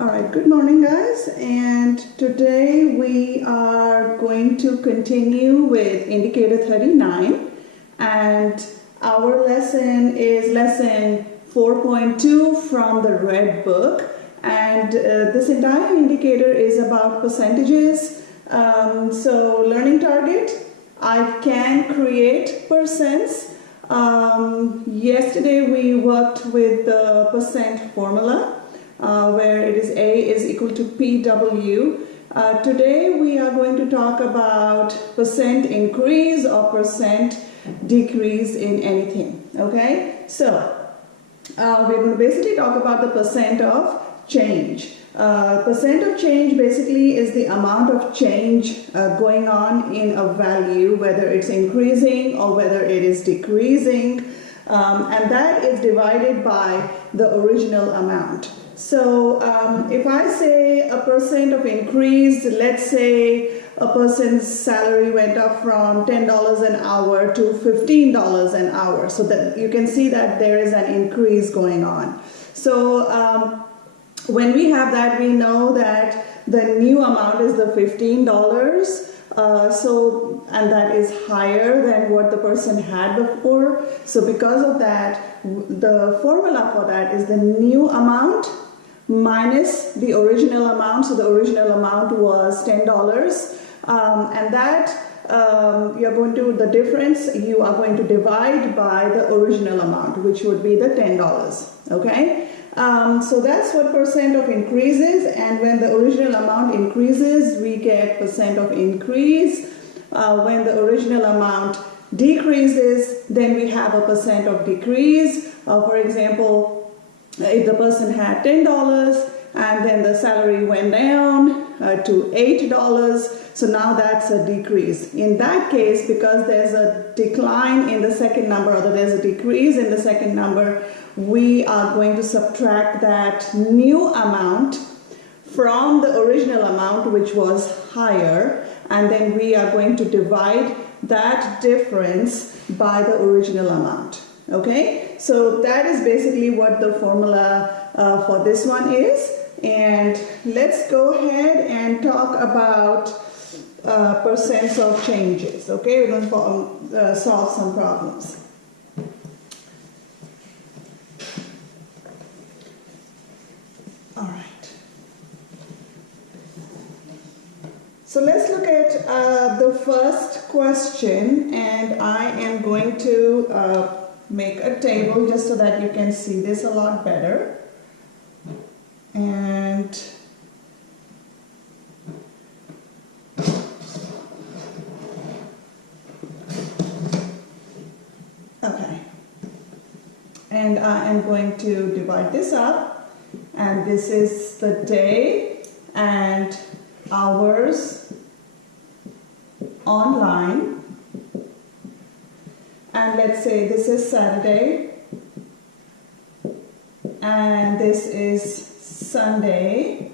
Alright, good morning guys, and today we are going to continue with indicator 39, and our lesson is lesson 4.2 from the red book, and this entire indicator is about percentages. So learning target, I can create percents. Yesterday we worked with the percent formula, where it is A is equal to PW. Today we are going to talk about percent increase or percent decrease in anything. Okay, so we're going to basically talk about the percent of change. Percent of change basically is the amount of change going on in a value, whether it's increasing or whether it is decreasing, and that is divided by the original amount. So if I say a percent of increase, let's say a person's salary went up from $10 an hour to $15 an hour, so that you can see that there is an increase going on. So when we have that, we know that the new amount is the $15. And that is higher than what the person had before. So because of that, the formula for that is the new amount minus the original amount. So the original amount was $10, and that you're going to, the difference you are going to divide by the original amount, which would be the $10. Okay. So that's what percent of increase is, and when the original amount increases, we get percent of increase. When the original amount decreases, then we have a percent of decrease. For example, if the person had $10 and then the salary went down to $8, so now that's a decrease. In that case, because there's a decline in the second number, or there's a decrease in the second number, we are going to subtract that new amount from the original amount, which was higher, and then we are going to divide that difference by the original amount. Okay, so that is basically what the formula for this one is. And let's go ahead and talk about percents of changes. Okay, we're going to solve some problems. All right. So let's look at the first question, and I am going to make a table just so that you can see this a lot better. And okay, and I am going to divide this up, and this is the day and hours online. And let's say this is Saturday and this is Sunday,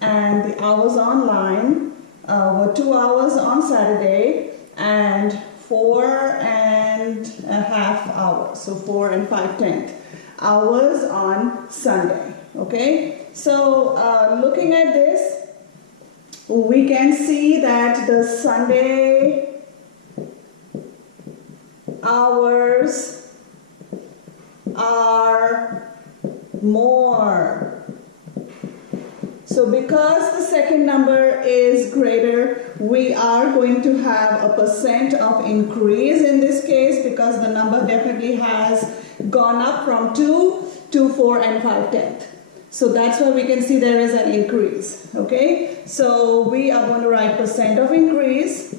and the hours online were 2 hours on Saturday and 4.5 hours, so 4 5/10 hours on Sunday. Okay, so looking at this, we can see that the Sunday hours are more. So because the second number is greater, we are going to have a percent of increase in this case, because the number definitely has gone up from 2 to 4 5/10. So that's why we can see there is an increase. Okay, so we are going to write percent of increase.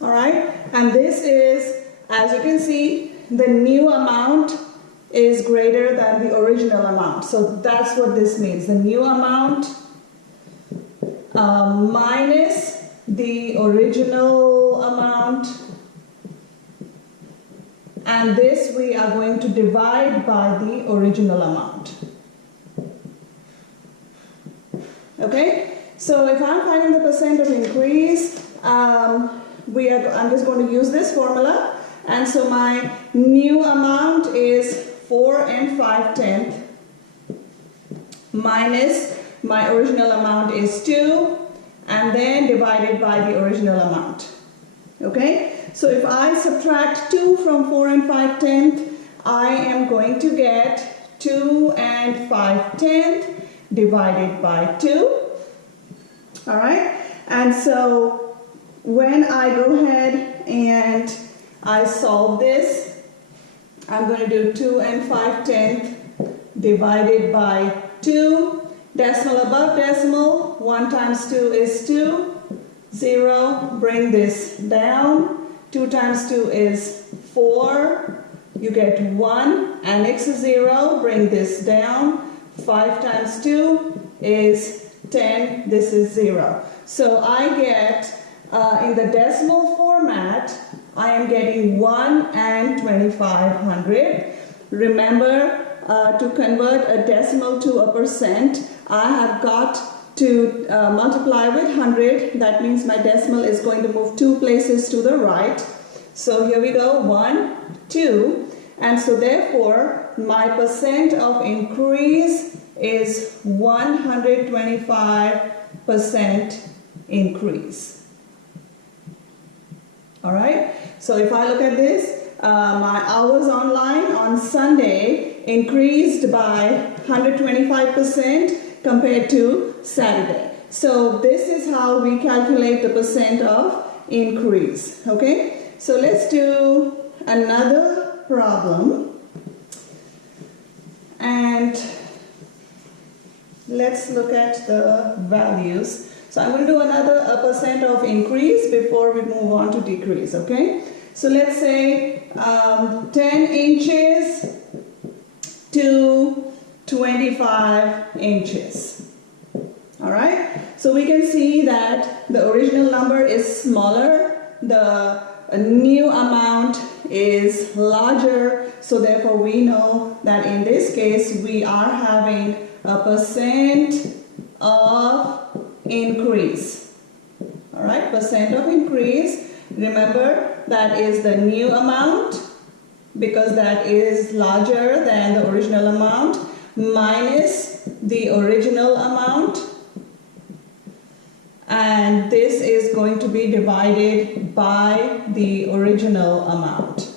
All right, and this is, as you can see, the new amount is greater than the original amount. So that's what this means. The new amount minus the original amount, and this we are going to divide by the original amount. Okay, so if I'm finding the percent of increase, I'm just going to use this formula, and so my new amount is 4 5/10 minus my original amount is 2 and then divided by the original amount. Okay, so if I subtract 2 from 4 and 5/10, I am going to get 2 and 5/10 divided by 2. Alright, and so when I go ahead and I solve this, I'm going to do 2 and 5/10 divided by 2. Decimal above decimal, 1 times 2 is 2. 0, bring this down. 2 times 2 is 4. You get 1, annex 0, bring this down. 5 times 2 is 10, this is 0. So I get, in the decimal format, I am getting 1 and 2500. Remember, to convert a decimal to a percent, I have got to multiply with 100. That means my decimal is going to move 2 places to the right. So here we go, 1, 2. And so therefore, my percent of increase is 125% increase. Alright, so if I look at this, my hours online on Sunday increased by 125% compared to Saturday. So this is how we calculate the percent of increase. Okay, so let's do another problem. And let's look at the values. So I'm going to do another percent of increase before we move on to decrease, okay? So let's say 10 inches to 25 inches. Alright? So we can see that the original number is smaller, the new amount is larger, so therefore we know that in this case we are having a percent of increase. Alright, percent of increase. Remember, that is the new amount because that is larger than the original amount minus the original amount, and this is going to be divided by the original amount.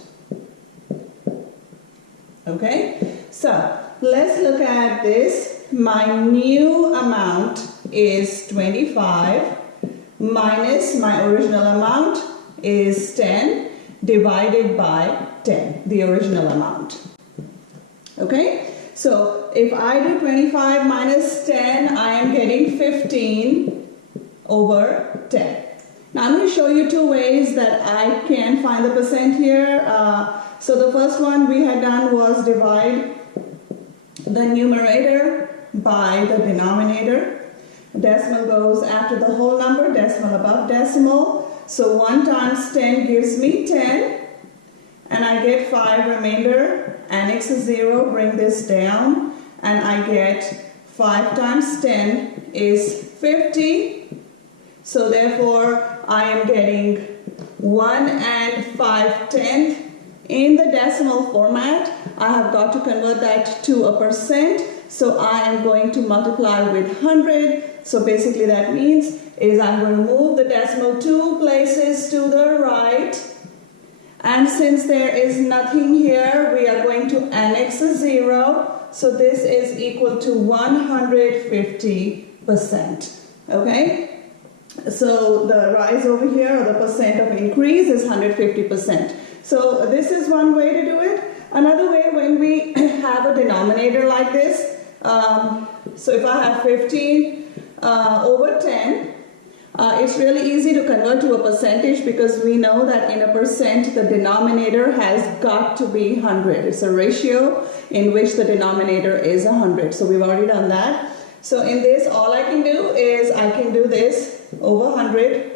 Okay, so let's look at this. My new amount is 25 minus my original amount is 10 divided by 10, the original amount. Okay, so if I do 25 minus 10, I am getting 15 over 10. Now I'm going to show you 2 ways that I can find the percent here. So the first one we had done was divide the numerator by the denominator. Decimal goes after the whole number, decimal above decimal. So 1 times 10 gives me 10, and I get 5 remainder, annex 0, bring this down, and I get 5 times 10 is 50. So therefore I am getting 1 and 5/10. In the decimal format, I have got to convert that to a percent. So I am going to multiply with 100. So basically that means is I'm going to move the decimal 2 places to the right. And since there is nothing here, we are going to annex a 0. So this is equal to 150%. Okay? So the rise over here, or the percent of increase, is 150%. So this is one way to do it. Another way, when we have a denominator like this, so if I have 15 over 10, it's really easy to convert to a percentage because we know that in a percent the denominator has got to be 100. It's a ratio in which the denominator is 100. So we've already done that. So in this, all I can do is I can do this over 100.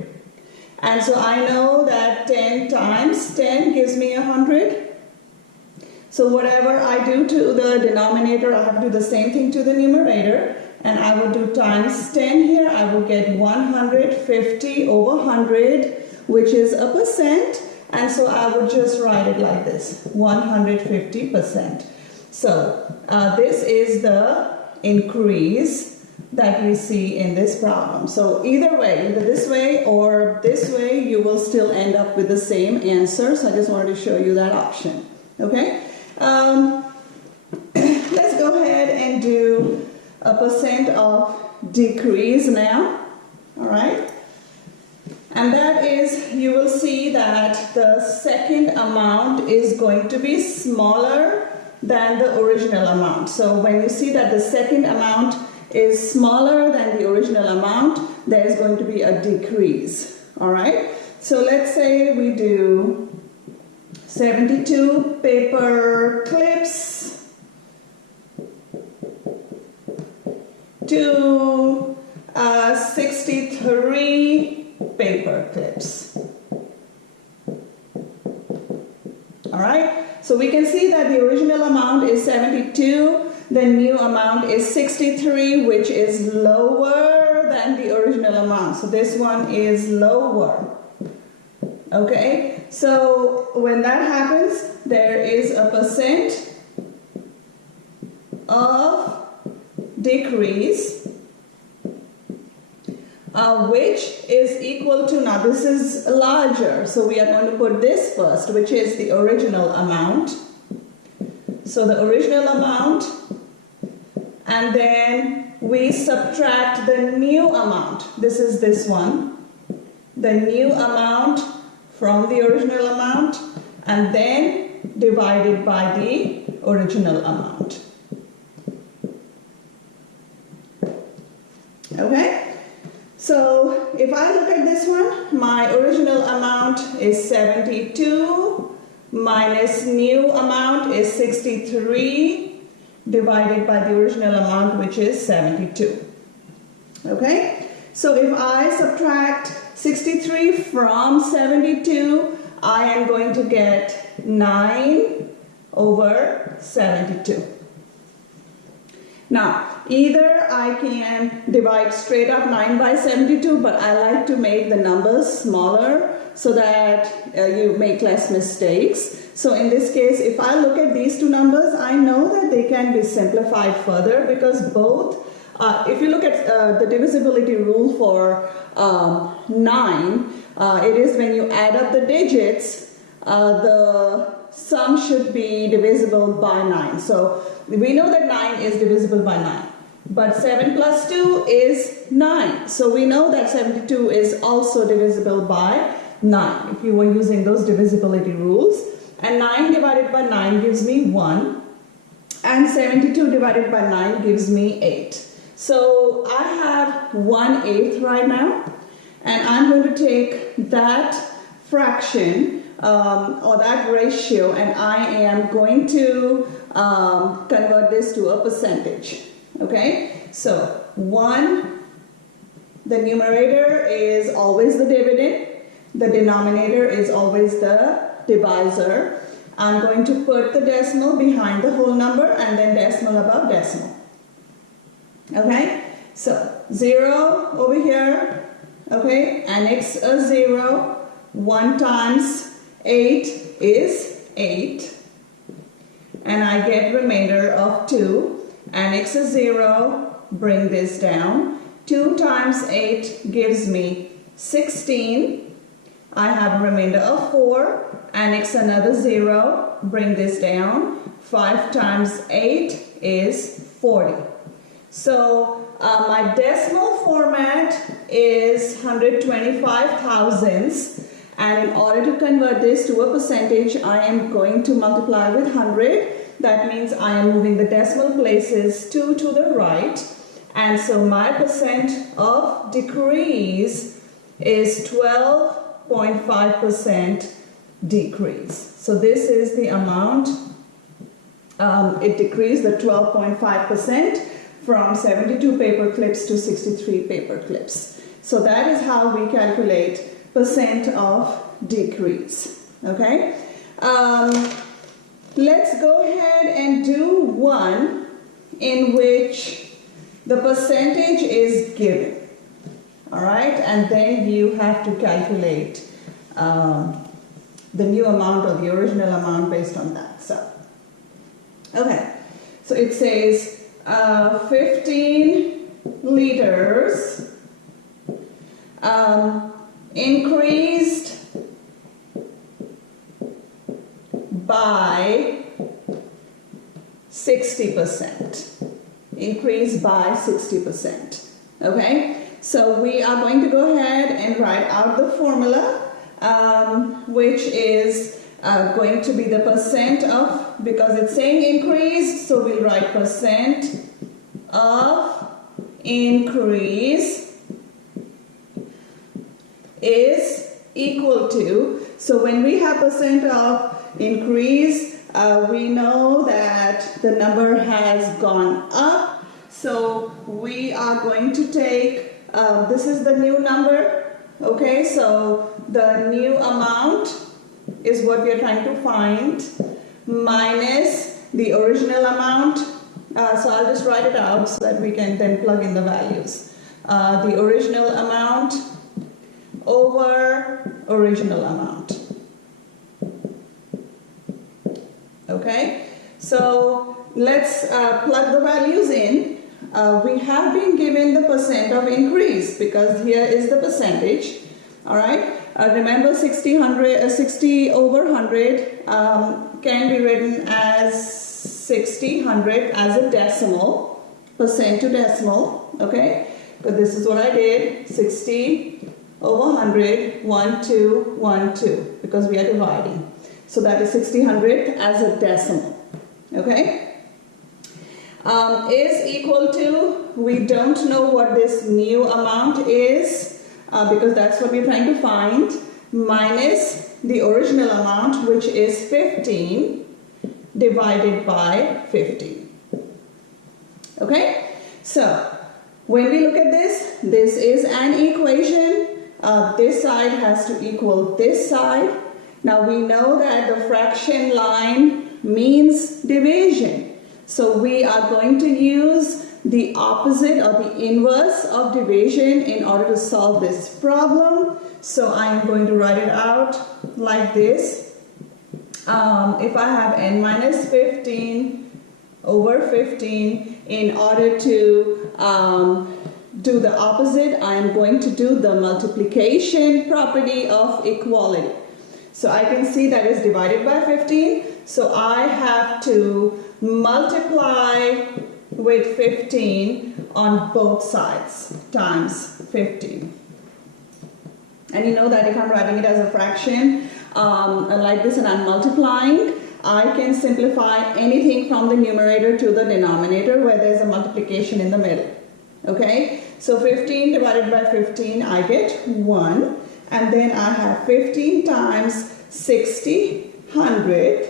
And so I know that 10 times 10 gives me 100. So whatever I do to the denominator, I have to do the same thing to the numerator. And I will do times 10 here. I will get 150 over 100, which is a percent. And so I would just write it like this, 150%. So this is the increase that we see in this problem. So either way, either this way or this way, you will still end up with the same answer. So I just wanted to show you that option. Okay? Let's go ahead and do a percent of decrease now. All right? And that is, you will see that the second amount is going to be smaller than the original amount. So when you see that the second amount is smaller than the original amount, there is going to be a decrease. All right? So let's say we do 72 paper clips to 63 paper clips. All right? So we can see that the original amount is 72. The new amount is 63, which is lower than the original amount. So this one is lower. Okay, so when that happens, there is a percent of decrease, which is equal to, now this is larger, so we are going to put this first, which is the original amount. So the original amount, and then we subtract the new amount. This is this one. The new amount from the original amount, and then divided by the original amount. Okay? So if I look at this one, my original amount is 72 minus new amount is 63 divided by the original amount, which is 72. Okay? So if I subtract 63 from 72, I am going to get 9 over 72. Now, either I can divide straight up 9 by 72, but I like to make the numbers smaller so that you make less mistakes. So in this case, if I look at these two numbers, I know that they can be simplified further, because both, if you look at the divisibility rule for 9, it is when you add up the digits, the sum should be divisible by 9. So we know that 9 is divisible by 9. But 7 plus 2 is 9. So we know that 72 is also divisible by 9, if you were using those divisibility rules. And 9 divided by 9 gives me 1. And 72 divided by 9 gives me 8. So I have 1/8 right now. And I'm going to take that fraction or that ratio, and I am going to convert this to a percentage. Okay? So 1, the numerator is always the dividend. The denominator is always the divisor. I'm going to put the decimal behind the whole number and then decimal above decimal. Okay? So 0 over here. Okay? Annex a 0. 1 times 8 is 8. And I get remainder of 2. Annex a 0. Bring this down. 2 times 8 gives me 16. I have a remainder of 4. Annex another 0. Bring this down. 5 times 8 is 40. So my decimal format is 125 thousandths. And in order to convert this to a percentage, I am going to multiply with 100. That means I am moving the decimal places 2 to the right. And so my percent of decrease is 12.5% decrease. So this is the amount it decreased, the 12.5% from 72 paper clips to 63 paper clips. So that is how we calculate percent of decrease. Okay? Let's go ahead and do one in which the percentage is given. Alright? And then you have to calculate the new amount or the original amount based on that. So, okay. So it says 15 liters increased by 60%. Increased by 60%. Okay? So we are going to go ahead and write out the formula, which is going to be the percent of, because it's saying increase, so we'll write percent of increase is equal to, so when we have percent of increase, we know that the number has gone up, so we are going to take, this is the new number, okay, so the new amount is what we are trying to find, minus the original amount, so I'll just write it out so that we can then plug in the values. The original amount over original amount. Okay, so let's plug the values in. We have been given the percent of increase because here is the percentage. All right, remember 60 over 100 can be written as 60, 100 as a decimal, percent to decimal. Okay, but this is what I did, 60 over 100, 1, 2, 1, 2, because we are dividing. So that is 60 100 as a decimal. Okay? Is equal to, we don't know what this new amount is because that's what we're trying to find, minus the original amount, which is 15 divided by 15. Okay? So when we look at this, this is an equation. This side has to equal this side. Now we know that the fraction line means division. So we are going to use the opposite or the inverse of division in order to solve this problem. So I am going to write it out like this. If I have n minus 15 over 15, in order to do the opposite, I am going to do the multiplication property of equality. So I can see that is divided by 15. So I have to multiply with 15 on both sides times 15. And you know that if I'm writing it as a fraction like this and I'm multiplying, I can simplify anything from the numerator to the denominator where there's a multiplication in the middle. Okay, so 15 divided by 15, I get 1. And then I have 15 times 60, 100.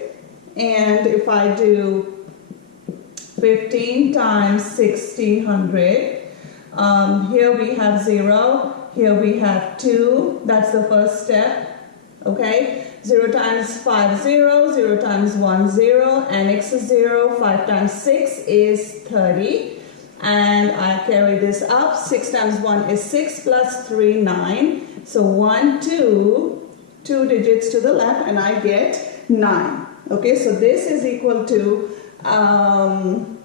And if I do 15 times 60, 100, here we have 0, here we have 2. That's the first step. Okay, 0 times 5, 0, 0 times 1, 0, and x is 0. 5 times 6 is 30. And I carry this up. 6 times 1 is 6 plus 3, 9. So 1, 2, 2 digits to the left, and I get 9. Okay, so this is equal to, I'm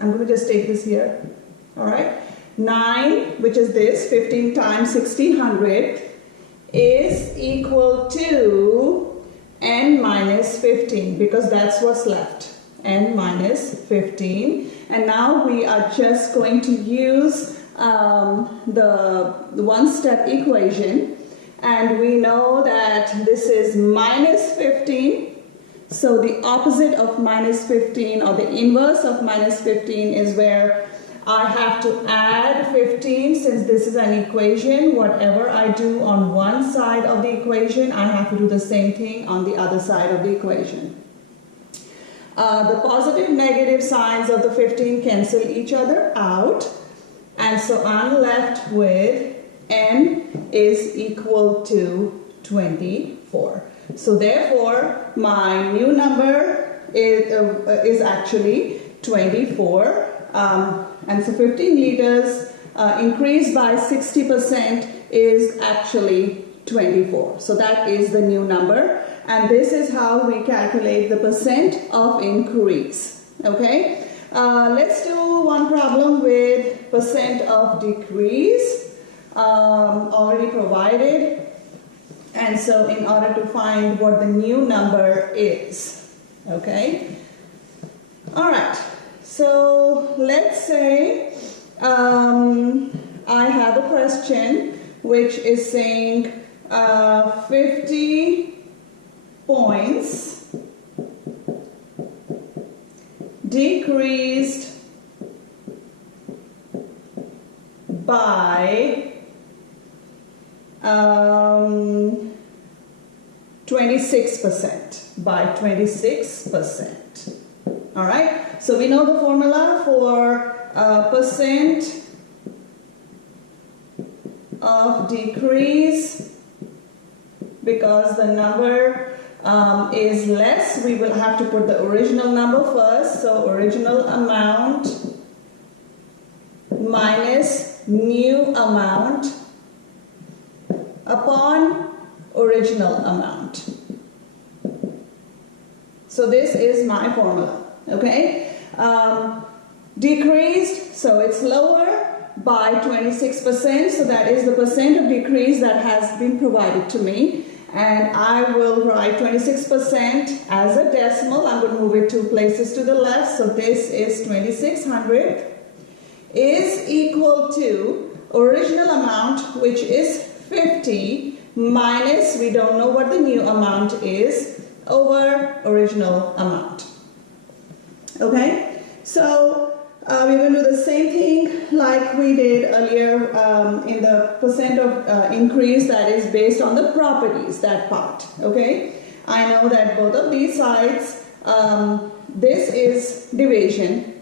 going to just take this here. All right, 9, which is this, 15 times 60, 100, is equal to n minus 15, because that's what's left, n minus 15. And now we are just going to use the one-step equation, and we know that this is minus 15. So the opposite of minus 15, or the inverse of minus 15, is where I have to add 15. Since this is an equation, whatever I do on one side of the equation, I have to do the same thing on the other side of the equation. The positive negative signs of the 15 cancel each other out, and so I'm left with n is equal to 24. So therefore my new number is actually 24, and so 15 liters increased by 60% is actually 24. So that is the new number. And this is how we calculate the percent of increase. Okay, Let's do one problem with percent of decrease already provided. And so in order to find what the new number is, okay? All right, so let's say I have a question which is saying 50 points decreased by 26%, by 26%. All right, so we know the formula for percent of decrease. Because the number is less, we will have to put the original number first. So original amount minus new amount upon original amount. So this is my formula, okay? Decreased, so it's lower by 26%, so that is the percent of decrease that has been provided to me. And I will write 26% as a decimal. I'm going to move it 2 places to the left. So this is 2600 is equal to original amount, which is 50, minus, we don't know what the new amount is, over original amount. Okay, so we're going to do the same thing like we did earlier in the percent of increase, that is based on the properties, that part. Okay, I know that both of these sides, this is division,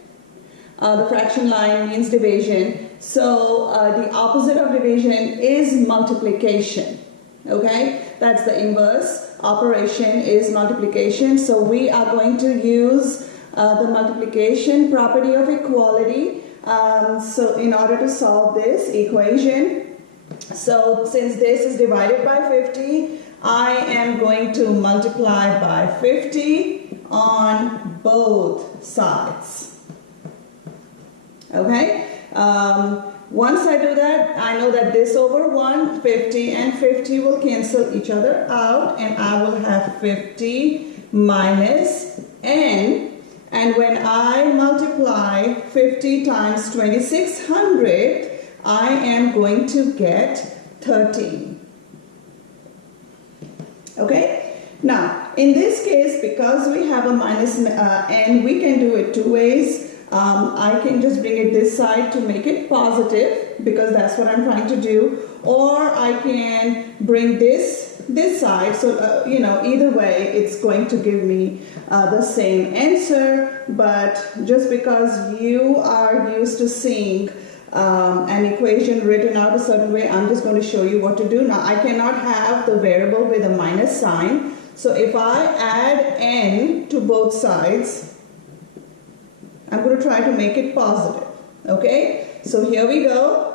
the fraction line means division, so the opposite of division is multiplication. Okay, that's the inverse operation is multiplication, so we are going to use the multiplication property of equality. So in order to solve this equation, so since this is divided by 50, I am going to multiply by 50 on both sides. Okay, once I do that, I know that this over 1, 50 and 50 will cancel each other out, and I will have 50 minus n. And when I multiply 50 times 2600, I am going to get 13. Okay? Now, in this case, because we have a minus n, we can do it 2 ways. I can just bring it this side to make it positive, because that's what I'm trying to do. Or I can bring this side, so you know, either way it's going to give me the same answer, but just because you are used to seeing an equation written out a certain way, I'm just going to show you what to do. Now I cannot have the variable with a minus sign, so if I add n to both sides, I'm going to try to make it positive. Okay, so here we go.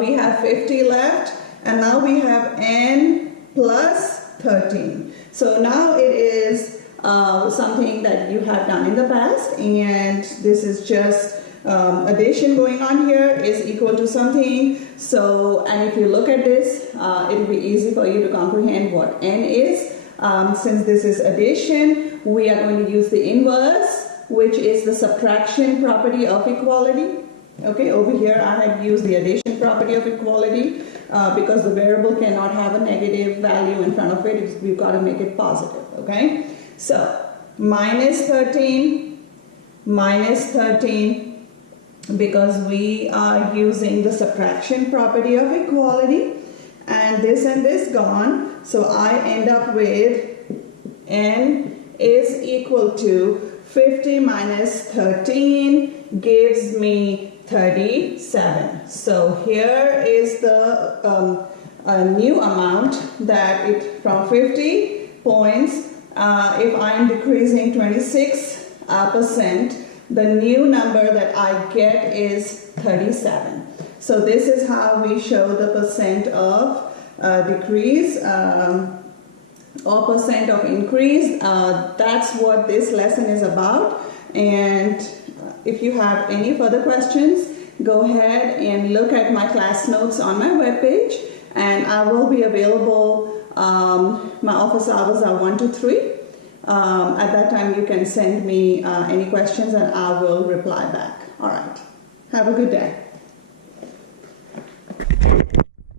We have 50 left, and now we have n plus 13. So now it is something that you have done in the past, and this is just addition going on here is equal to something. So, and if you look at this, it will be easy for you to comprehend what n is. Since this is addition, we are going to use the inverse, which is the subtraction property of equality. Okay, over here I have used the addition property of equality because the variable cannot have a negative value in front of it. We've got to make it positive. Okay, so minus 13, because we are using the subtraction property of equality, and this gone, so I end up with n is equal to 50 minus 13 gives me 37. So here is the new amount that it from 50 points, if I'm decreasing 26%, the new number that I get is 37. So this is how we show the percent of decrease or percent of increase. That's what this lesson is about. And if you have any further questions, go ahead and look at my class notes on my webpage, and I will be available. My office hours are 1 to 3. At that time, you can send me any questions and I will reply back. All right. Have a good day.